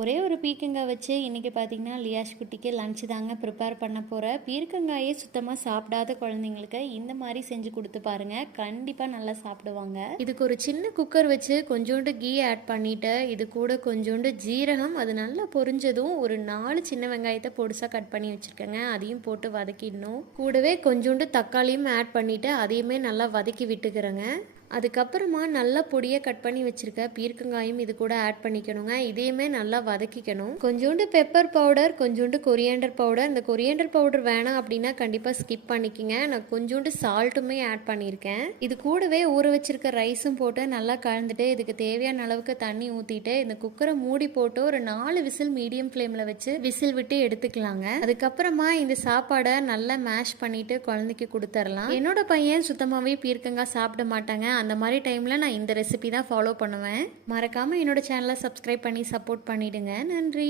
ஒரே ஒரு பீர்க்கங்காய் வச்சு இன்றைக்கி பார்த்தீங்கன்னா லியாஷ் குட்டிக்கு லஞ்சு தாங்க ப்ரிப்பேர் பண்ண போகிறேன். பீர்க்கங்காயே சுத்தமாக சாப்பிடாத குழந்தைங்களுக்கு இந்த மாதிரி செஞ்சு கொடுத்து பாருங்கள், கண்டிப்பாக நல்லா சாப்பிடுவாங்க. இதுக்கு ஒரு சின்ன குக்கர் வச்சு கொஞ்சோண்டு கீ ஆட் பண்ணிவிட்டு இது கூட கொஞ்சோண்டு ஜீரகம், அது நல்லா பொரிஞ்சதும் ஒரு 4 சின்ன வெங்காயத்தை பொடிசாக கட் பண்ணி வச்சுருக்கேங்க, அதையும் போட்டு வதக்கிடணும். கூடவே கொஞ்சோண்டு தக்காளியும் ஆட் பண்ணிவிட்டு அதையுமே நல்லா வதக்கி விட்டுக்கிறேங்க. அதுக்கப்புறமா நல்லா பொடியை கட் பண்ணி வச்சுருக்க பீர்க்கங்காயும் இது கூட ஆட் பண்ணிக்கணுங்க. இதையுமே நல்லா வதக்கிக்கணும். கொஞ்சோண்டு பெப்பர் பவுடர், கொஞ்சோண்டு கொரியாண்டர் பவுடர். இந்த கொரியாண்டர் பவுடர் வேணாம் அப்படின்னா கண்டிப்பாக ஸ்கிப் பண்ணிக்கோங்க. நான் கொஞ்சோண்டு சால்ட்டுமே ஆட் பண்ணியிருக்கேன். இது கூடவே ஊற வச்சிருக்க ரைஸும் போட்டு நல்லா கலந்துட்டு இதுக்கு தேவையான அளவுக்கு தண்ணி ஊற்றிட்டு இந்த குக்கரை மூடி போட்டு ஒரு 4 விசில் மீடியம் ஃப்ளேமில் வச்சு விசில் விட்டு எடுத்துக்கலாங்க. அதுக்கப்புறமா இந்த சாப்பாடை நல்லா மேஷ் பண்ணிட்டு குழந்தைக்கு கொடுத்துடலாம். என்னோட பையன் சுத்தமாகவே பீர்க்கங்காய் சாப்பிட மாட்டாங்க. அந்த மாதிரி டைமில் நான் இந்த ரெசிபி தான் ஃபாலோ பண்ணுவேன். மறக்காமல் என்னோட சேனலை சப்ஸ்கிரைப் பண்ணி சப்போர்ட் பண்ணிவிடுங்க. நன்றி.